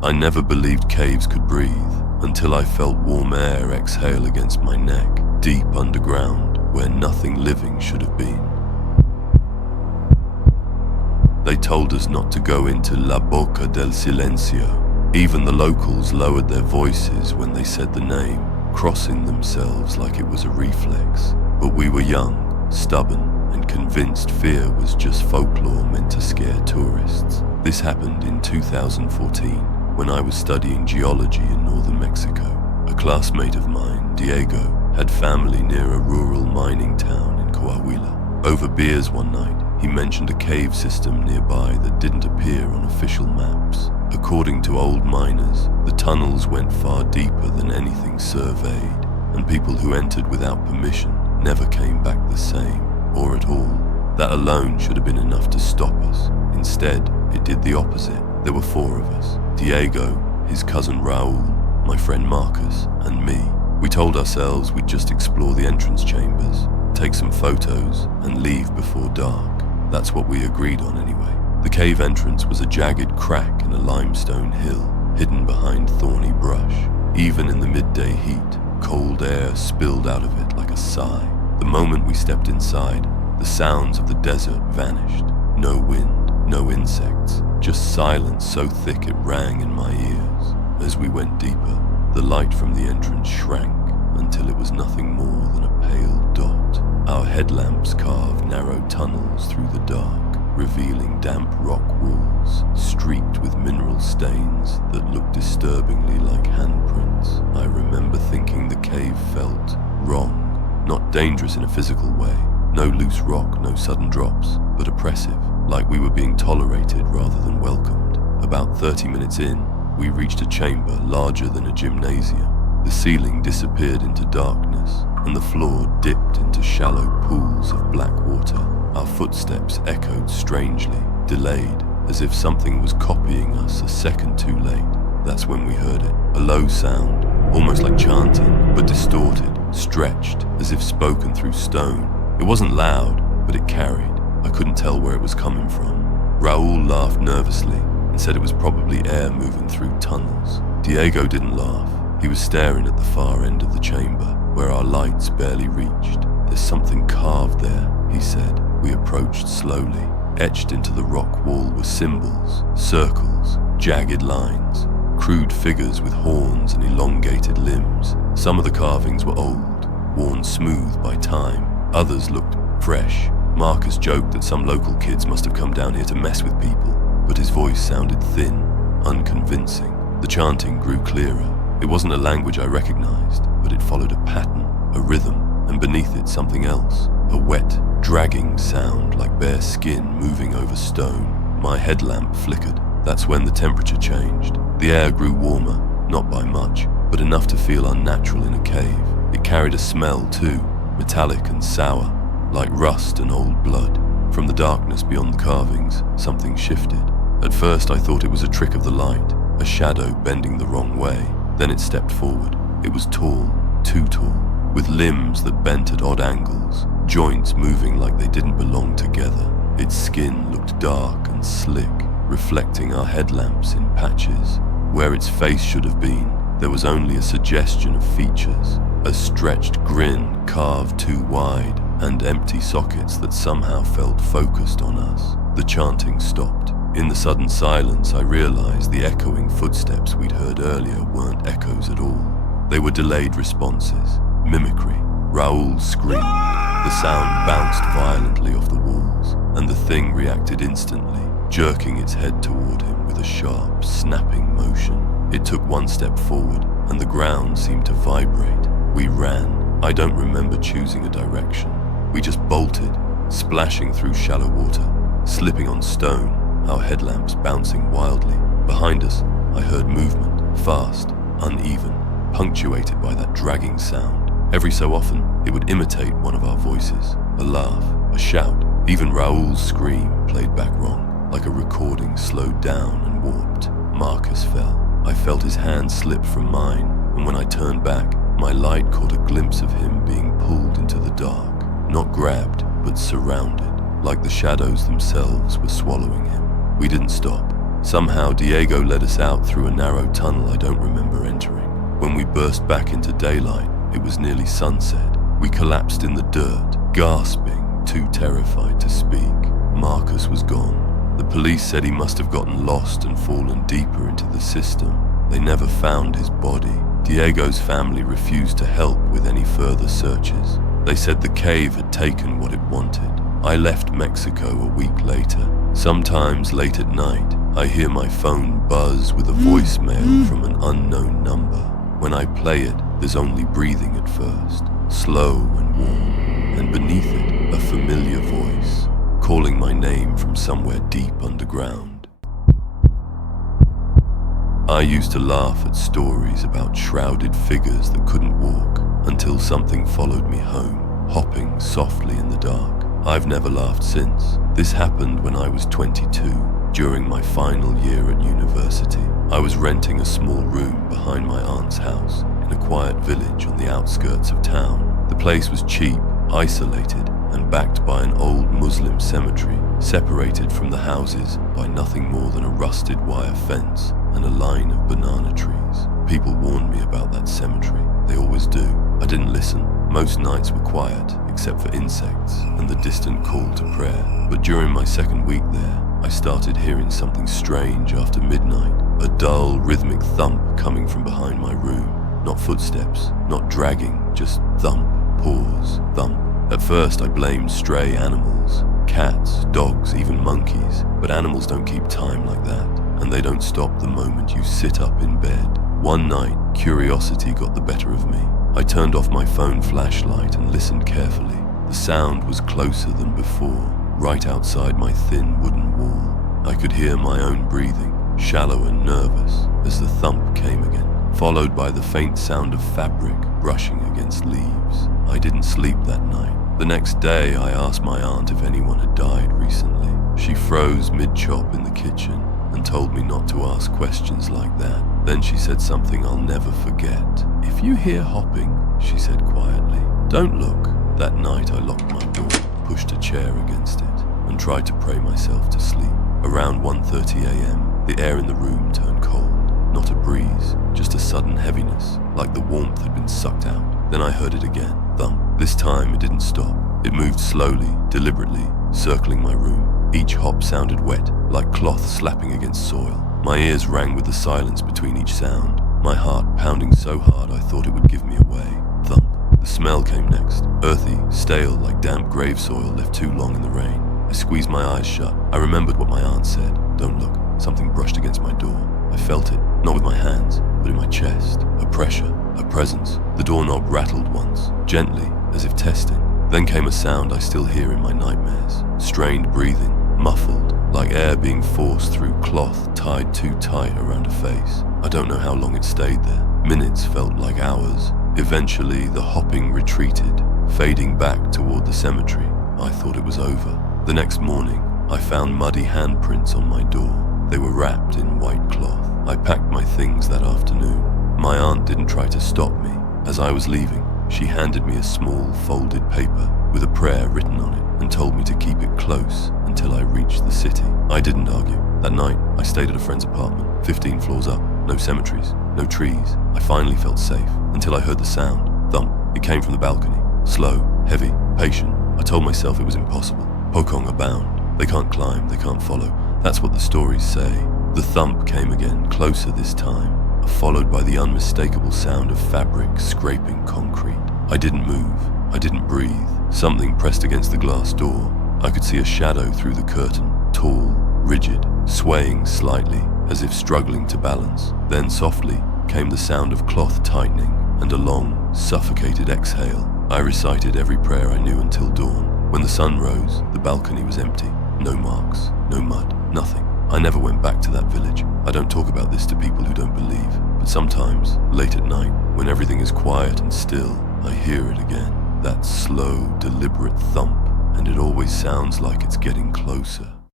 I never believed caves could breathe until I felt warm air exhale against my neck, deep underground where nothing living should have been. They told us not to go into La Boca del Silencio. Even the locals lowered their voices when they said the name, crossing themselves like it was a reflex. But we were young, stubborn, and convinced fear was just folklore meant to scare tourists. This happened in 2014 when I was studying geology in northern Mexico. A classmate of mine, Diego, had family near a rural mining town in Coahuila. Over beers one night, he mentioned a cave system nearby that didn't appear on official maps. According to old miners, the tunnels went far deeper than anything surveyed, and people who entered without permission never came back the same, or at all. That alone should have been enough to stop us. Instead, it did the opposite. There were 4 of us: Diego, his cousin Raul, my friend Marcus, and me. We told ourselves we'd just explore the entrance chambers, take some photos, and leave before dark. That's what we agreed on anyway. The cave entrance was a jagged crack in a limestone hill, hidden behind thorny brush. Even in the midday heat, cold air spilled out of it like a sigh. The moment we stepped inside, the sounds of the desert vanished. No wind, no insects, just silence so thick it rang in my ears. As we went deeper, the light from the entrance shrank until it was nothing more than a pale dot. Our headlamps carved narrow tunnels through the dark, revealing damp rock walls, streaked with mineral stains that looked disturbingly like handprints. I remember thinking the cave felt wrong, not dangerous in a physical way. No loose rock, no sudden drops, but oppressive, like we were being tolerated rather than welcomed. About 30 minutes in, we reached a chamber larger than a gymnasium. The ceiling disappeared into darkness, and the floor dipped into shallow pools of black water. Our footsteps echoed strangely, delayed, as if something was copying us a second too late. That's when we heard it. A low sound, almost like chanting, but distorted, stretched, as if spoken through stone. It wasn't loud, but it carried. I couldn't tell where it was coming from. Raul laughed nervously and said it was probably air moving through tunnels. Diego didn't laugh. He was staring at the far end of the chamber, where our lights barely reached. There's something carved there, he said. We approached slowly. Etched into the rock wall were symbols, circles, jagged lines, crude figures with horns and elongated limbs. Some of the carvings were old, worn smooth by time. Others looked fresh. Marcus joked that some local kids must have come down here to mess with people, but his voice sounded thin, unconvincing. The chanting grew clearer. It wasn't a language I recognized, but it followed a pattern, a rhythm, and beneath it something else. A wet, dragging sound like bare skin moving over stone. My headlamp flickered. That's when the temperature changed. The air grew warmer, not by much, but enough to feel unnatural in a cave. It carried a smell too, metallic and sour, like rust and old blood. From the darkness beyond the carvings, something shifted. At first I thought it was a trick of the light, a shadow bending the wrong way. Then it stepped forward. It was tall, too tall, with limbs that bent at odd angles, joints moving like they didn't belong together. Its skin looked dark and slick, reflecting our headlamps in patches. Where its face should have been, there was only a suggestion of features, a stretched grin carved too wide, and empty sockets that somehow felt focused on us. The chanting stopped. In the sudden silence, I realized the echoing footsteps we'd heard earlier weren't echoes at all. They were delayed responses, mimicry. Raul screamed. The sound bounced violently off the walls, and the thing reacted instantly, jerking its head toward him with a sharp, snapping motion. It took one step forward, and the ground seemed to vibrate. We ran. I don't remember choosing a direction. We just bolted, splashing through shallow water, slipping on stone, our headlamps bouncing wildly. Behind us, I heard movement, fast, uneven, punctuated by that dragging sound. Every so often, it would imitate one of our voices, a laugh, a shout. Even Raul's scream played back wrong, like a recording slowed down and warped. Marcus fell. I felt his hand slip from mine, and when I turned back, my light caught a glimpse of him being pulled into the dark, not grabbed, but surrounded, like the shadows themselves were swallowing him. We didn't stop. Somehow, Diego led us out through a narrow tunnel I don't remember entering. When we burst back into daylight, it was nearly sunset. We collapsed in the dirt, gasping, too terrified to speak. Marcus was gone. The police said he must have gotten lost and fallen deeper into the system. They never found his body. Diego's family refused to help with any further searches. They said the cave had taken what it wanted. I left Mexico a week later. Sometimes late at night, I hear my phone buzz with a voicemail from an unknown number. When I play it, there's only breathing at first, slow and warm, and beneath it, a familiar voice, calling my name from somewhere deep underground. I used to laugh at stories about shrouded figures that couldn't walk until something followed me home, hopping softly in the dark. I've never laughed since. This happened when I was 22, during my final year at university. I was renting a small room behind my aunt's house in a quiet village on the outskirts of town. The place was cheap, isolated, and backed by an old Muslim cemetery, separated from the houses by nothing more than a rusted wire fence and a line of banana trees. People warned me about that cemetery. They always do. I didn't listen. Most nights were quiet, except for insects and the distant call to prayer. But during my second week there, I started hearing something strange after midnight. A dull, rhythmic thump coming from behind my room. Not footsteps, not dragging, just thump, pause, thump. At first I blamed stray animals, cats, dogs, even monkeys. But animals don't keep time like that, and they don't stop the moment you sit up in bed. One night, curiosity got the better of me. I turned off my phone flashlight and listened carefully. The sound was closer than before, right outside my thin wooden wall. I could hear my own breathing, shallow and nervous, as the thump came again, followed by the faint sound of fabric brushing against leaves. I didn't sleep that night. The next day, I asked my aunt if anyone had died recently. She froze mid-chop in the kitchen and told me not to ask questions like that. Then she said something I'll never forget. "If you hear hopping," she said quietly, "don't look." That night I locked my door, pushed a chair against it, and tried to pray myself to sleep. Around 1:30 a.m., the air in the room turned cold. Not a breeze, just a sudden heaviness, like the warmth had been sucked out. Then I heard it again, thump. This time it didn't stop. It moved slowly, deliberately, circling my room. Each hop sounded wet, like cloth slapping against soil. My ears rang with the silence between each sound, my heart pounding so hard I thought it would give me away. Thump. The smell came next, earthy, stale, like damp grave soil left too long in the rain. I squeezed my eyes shut. I remembered what my aunt said. "Don't look." Something brushed against my door. I felt it, not with my hands, but in my chest. A pressure, a presence. The doorknob rattled once, gently, as if testing. Then came a sound I still hear in my nightmares. Strained breathing, muffled, like air being forced through cloth tied too tight around a face. I don't know how long it stayed there. Minutes felt like hours. Eventually, the hopping retreated, fading back toward the cemetery. I thought it was over. The next morning, I found muddy handprints on my door. They were wrapped in white cloth. I packed my things that afternoon. My aunt didn't try to stop me. As I was leaving, she handed me a small folded paper with a prayer written on it and told me to keep it close until I reached the city. I didn't argue. That night, I stayed at a friend's apartment, 15 floors up. No cemeteries, no trees. I finally felt safe until I heard the sound. Thump. It came from the balcony. Slow, heavy, patient. I told myself it was impossible. Pokong are bound. They can't climb, they can't follow. That's what the stories say. The thump came again, closer this time, followed by the unmistakable sound of fabric scraping concrete. I didn't move. I didn't breathe. Something pressed against the glass door. I could see a shadow through the curtain, tall, rigid, swaying slightly, as if struggling to balance. Then softly came the sound of cloth tightening and a long, suffocated exhale. I recited every prayer I knew until dawn. When the sun rose, the balcony was empty. No marks, no mud, nothing. I never went back to that village. I don't talk about this to people who don't believe, but sometimes, late at night, when everything is quiet and still, I hear it again. That slow, deliberate thump, and it always sounds like it's getting closer.